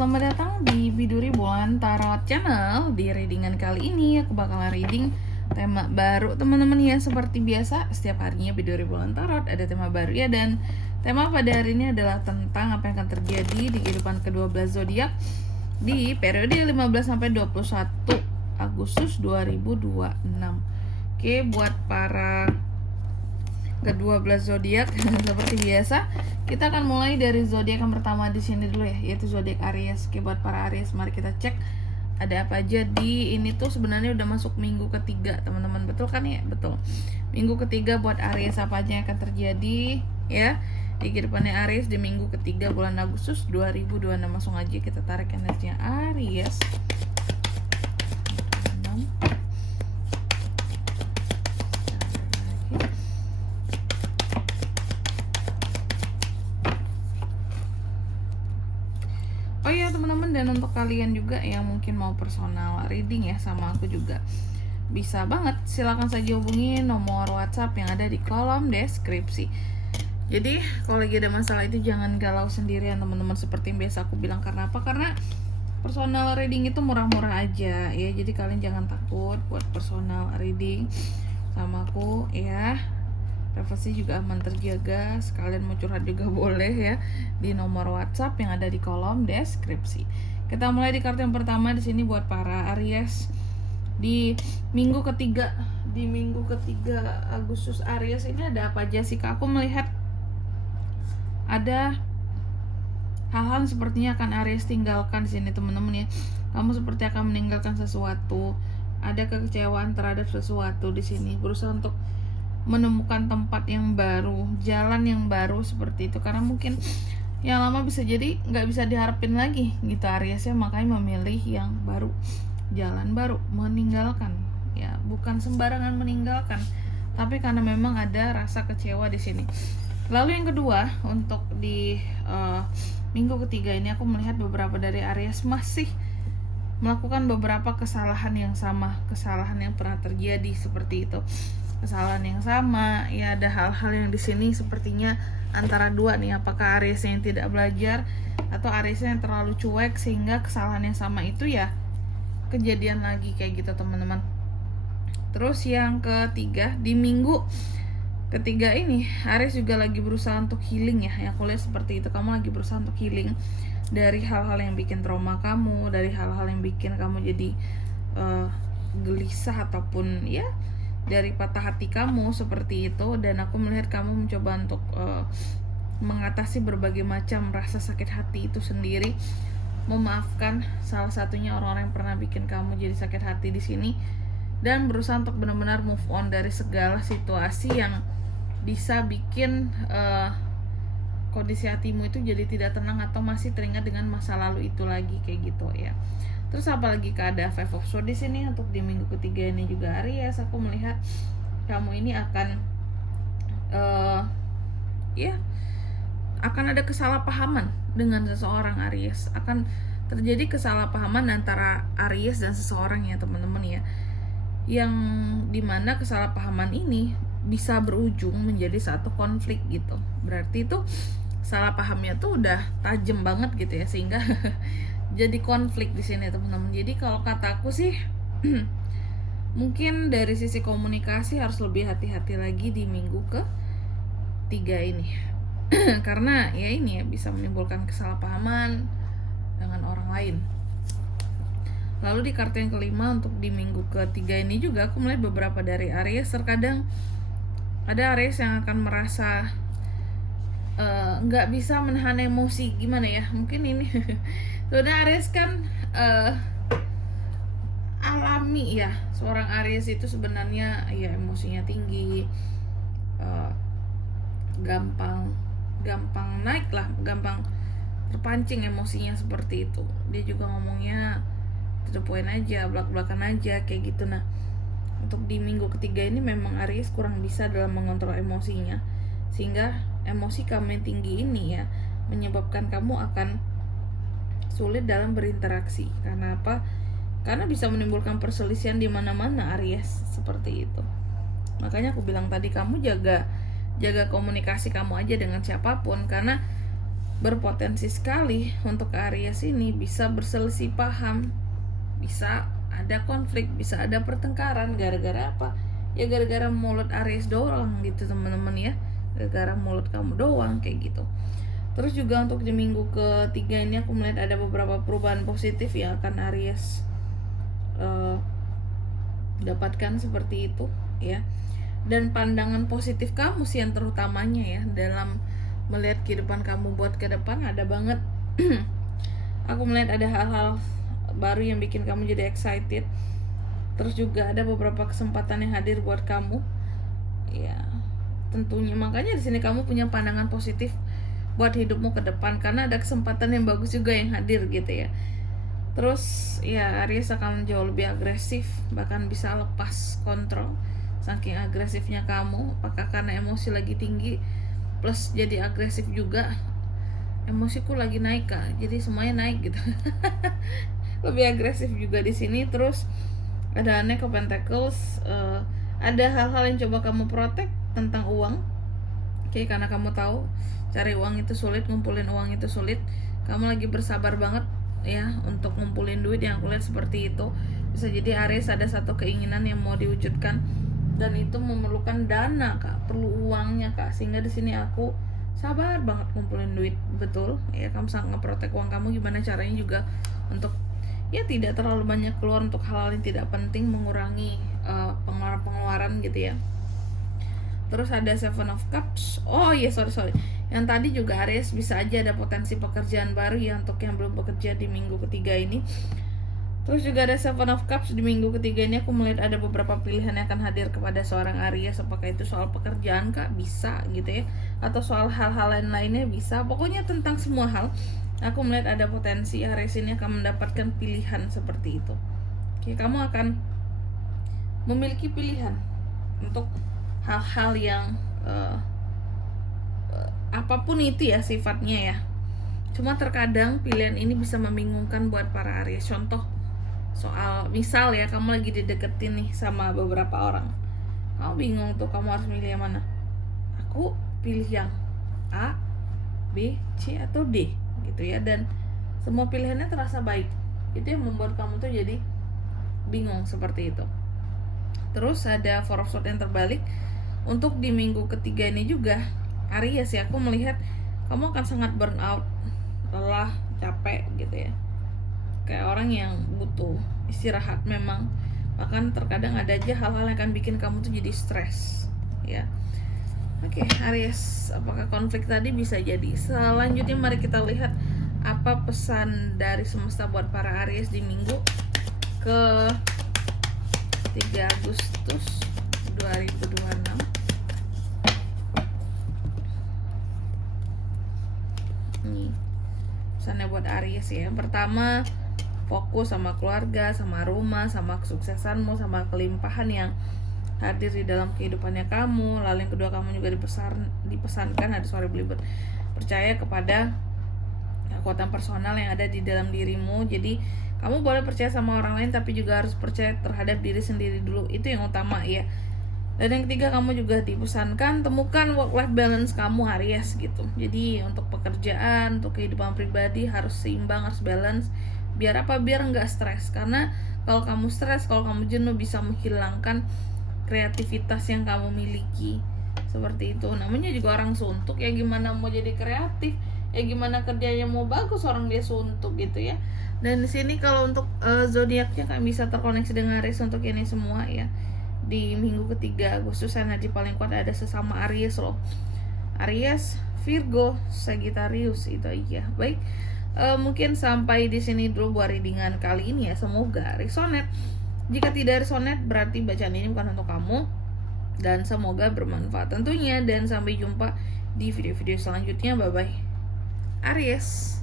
selamat datang di Biduri Bulan Tarot Channel. Di readingan kali ini aku bakalan reading tema baru teman-teman ya. Seperti biasa, setiap harinya Biduri Bulan Tarot ada tema baru ya. Dan tema pada hari ini adalah tentang apa yang akan terjadi di kehidupan ke-12 zodiak di periode 15 sampai 21 Agustus 2026. Oke, buat para ke-12 zodiak seperti biasa, kita akan mulai dari zodiak yang pertama di sini dulu ya, yaitu zodiak Aries. Oke, buat para Aries, mari kita cek ada apa aja di ini tuh. Sebenarnya udah masuk minggu ketiga, teman-teman. Betul kan ya? Betul. Minggu ketiga buat Aries, apa aja yang akan terjadi ya di kehidupannya Aries di minggu ketiga bulan Agustus 2026. Langsung aja kita tarik energinya Aries. Oh iya teman-teman, dan untuk kalian juga yang mungkin mau personal reading ya sama aku juga, bisa banget, silakan saja hubungi nomor WhatsApp yang ada di kolom deskripsi. Jadi kalau lagi ada masalah itu jangan galau sendirian teman-teman, seperti yang biasa aku bilang. Karena apa? Karena personal reading itu murah-murah aja ya. Jadi kalian jangan takut buat personal reading sama aku ya. Privasi juga aman terjaga. Sekalian mau curhat juga boleh ya di nomor WhatsApp yang ada di kolom deskripsi. Kita mulai di kartu yang pertama di sini buat para Aries di minggu ketiga. Di minggu ketiga Agustus Aries ini ada apa aja sih Kak? Aku melihat ada hal-hal sepertinya akan Aries tinggalkan di sini teman-teman ya. Kamu seperti akan meninggalkan sesuatu. Ada kekecewaan terhadap sesuatu di sini. Berusaha untuk menemukan tempat yang baru, jalan yang baru seperti itu. Karena mungkin yang lama bisa jadi nggak bisa diharapin lagi gitu Aries ya. Makanya memilih yang baru, jalan baru, meninggalkan ya. Bukan sembarangan meninggalkan, tapi karena memang ada rasa kecewa di sini. Lalu yang kedua, untuk di minggu ketiga ini aku melihat beberapa dari Aries masih melakukan beberapa kesalahan yang sama, kesalahan yang pernah terjadi seperti itu. Kesalahan yang sama ya, ada hal-hal yang di sini sepertinya antara dua nih, apakah Aries yang tidak belajar atau Aries yang terlalu cuek sehingga kesalahan yang sama itu ya kejadian lagi kayak gitu teman-teman. Terus yang ketiga, di minggu ketiga ini Aries juga lagi berusaha untuk healing ya. Yang aku lihat seperti itu, kamu lagi berusaha untuk healing dari hal-hal yang bikin trauma kamu, dari hal-hal yang bikin kamu jadi gelisah ataupun ya dari patah hati kamu seperti itu. Dan aku melihat kamu mencoba untuk mengatasi berbagai macam rasa sakit hati itu sendiri, memaafkan salah satunya orang-orang yang pernah bikin kamu jadi sakit hati di sini, dan berusaha untuk benar-benar move on dari segala situasi yang bisa bikin kondisi hatimu itu jadi tidak tenang atau masih teringat dengan masa lalu itu lagi kayak gitu ya. Terus apalagi ada Five of Swords di sini untuk di minggu ketiga ini juga Aries. Aku melihat kamu ini akan ya akan ada kesalahpahaman dengan seseorang Aries. Akan terjadi kesalahpahaman antara Aries dan seseorang ya teman-teman ya. Yang dimana kesalahpahaman ini bisa berujung menjadi satu konflik gitu. Berarti itu salah pahamnya tuh udah tajam banget gitu ya, sehingga jadi konflik di sini teman-teman. Jadi kalau kataku sih mungkin dari sisi komunikasi harus lebih hati-hati lagi di minggu ke-3 ini. Karena ya ini ya bisa menimbulkan kesalahpahaman dengan orang lain. Lalu di kartu yang kelima untuk di minggu ketiga ini juga aku melihat beberapa dari Aries. Terkadang ada Aries yang akan merasa nggak bisa menahan emosi, gimana ya, mungkin ini sudah Aries kan alami ya. Seorang Aries itu sebenarnya ya emosinya tinggi, gampang naik lah, gampang terpancing emosinya seperti itu. Dia juga ngomongnya to the point aja, belak-belakan aja kayak gitu. Nah untuk di minggu ketiga ini memang Aries kurang bisa dalam mengontrol emosinya, sehingga emosi kamu yang tinggi ini ya menyebabkan kamu akan sulit dalam berinteraksi. Karena apa? Karena bisa menimbulkan perselisihan di mana-mana Aries seperti itu. Makanya aku bilang tadi, kamu jaga komunikasi kamu aja dengan siapapun, karena berpotensi sekali untuk Aries ini bisa berselisih paham, bisa ada konflik, bisa ada pertengkaran. Gara-gara apa? Ya gara-gara mulut Aries doang gitu teman-teman ya, gara-gara mulut kamu doang kayak gitu. Terus juga untuk di minggu ketiga ini aku melihat ada beberapa perubahan positif yang akan Aries dapatkan seperti itu ya. Dan pandangan positif kamu sih yang terutamanya ya dalam melihat kehidupan kamu buat ke depan ada banget. Aku melihat ada hal-hal baru yang bikin kamu jadi excited. Terus juga ada beberapa kesempatan yang hadir buat kamu ya, tentunya makanya di sini kamu punya pandangan positif buat hidupmu ke depan karena ada kesempatan yang bagus juga yang hadir gitu ya. Terus ya Aries akan jauh lebih agresif, bahkan bisa lepas kontrol saking agresifnya kamu. Apakah karena emosi lagi tinggi plus jadi agresif juga, emosiku lagi naik kak, jadi semuanya naik gitu. Lebih agresif juga di sini. Terus ada Knight of Pentacles, ada hal-hal yang coba kamu protect tentang uang. Oke, karena kamu tahu cari uang itu sulit, ngumpulin uang itu sulit. Kamu lagi bersabar banget ya untuk ngumpulin duit, yang aku lihat seperti itu. Bisa jadi Aries ada satu keinginan yang mau diwujudkan dan itu memerlukan dana kak, perlu uangnya kak, sehingga di sini aku sabar banget ngumpulin duit. Betul ya, kamu sangat ngeprotek uang kamu. Gimana caranya juga untuk ya tidak terlalu banyak keluar untuk hal-hal yang tidak penting, mengurangi pengeluaran gitu ya. Terus ada Seven of Cups. Oh iya, sorry. Yang tadi juga Aries bisa aja ada potensi pekerjaan baru ya untuk yang belum bekerja di minggu ketiga ini. Terus juga ada Seven of Cups di minggu ketiga ini. Aku melihat ada beberapa pilihan yang akan hadir kepada seorang Aries. Apakah itu soal pekerjaan kak? Bisa gitu ya. Atau soal hal-hal lain-lainnya bisa. Pokoknya tentang semua hal. Aku melihat ada potensi Aries ini akan mendapatkan pilihan seperti itu. Oke, kamu akan memiliki pilihan untuk hal-hal yang apapun itu ya sifatnya ya. Cuma terkadang pilihan ini bisa membingungkan buat para Aries. Contoh soal misal ya, kamu lagi dideketin nih sama beberapa orang, kamu bingung tuh kamu harus milih yang mana. Aku pilih yang A, B, C atau D gitu ya, dan semua pilihannya terasa baik. Itu yang membuat kamu tuh jadi bingung seperti itu. Terus ada Four of Swords yang terbalik. Untuk di minggu ketiga ini juga Aries ya, aku melihat kamu akan sangat burn out, lelah, capek gitu ya, kayak orang yang butuh istirahat memang. Bahkan terkadang ada aja hal-hal yang akan bikin kamu tuh jadi stres ya. Oke, Aries, apakah konflik tadi bisa jadi? Selanjutnya mari kita lihat apa pesan dari semesta buat para Aries di minggu ke 3 Agustus 2026. Nih pesannya buat Aries ya. Yang pertama, fokus sama keluarga, sama rumah, sama kesuksesanmu, sama kelimpahan yang hadir di dalam kehidupannya kamu. Lalu yang kedua, kamu juga dipesankan, ada suara belibet, percaya kepada kekuatan personal yang ada di dalam dirimu. Jadi kamu boleh percaya sama orang lain, tapi juga harus percaya terhadap diri sendiri dulu. Itu yang utama ya. Dan yang ketiga, kamu juga dipesankan temukan work-life balance kamu Aries gitu. Jadi untuk pekerjaan, untuk kehidupan pribadi harus seimbang, harus balance. Biar apa? Biar nggak stres. Karena kalau kamu stres, kalau kamu jenuh, bisa menghilangkan kreativitas yang kamu miliki. Seperti itu. Namanya juga orang suntuk ya, gimana mau jadi kreatif? Ya gimana kerjanya mau bagus orang dia suntuk gitu ya. Dan di sini kalau untuk zodiaknya kan bisa terkoneksi dengan Aries untuk ini semua ya. Di minggu ketiga Agustus energi paling kuat ada sesama Aries loh. Aries, Virgo, Sagittarius itu aja. Baik, mungkin sampai di sini dulu buat readingan kali ini ya. Semoga resonate. Jika tidak resonate berarti bacaan ini bukan untuk kamu. Dan semoga bermanfaat tentunya. Dan sampai jumpa di video-video selanjutnya. Bye bye Aries.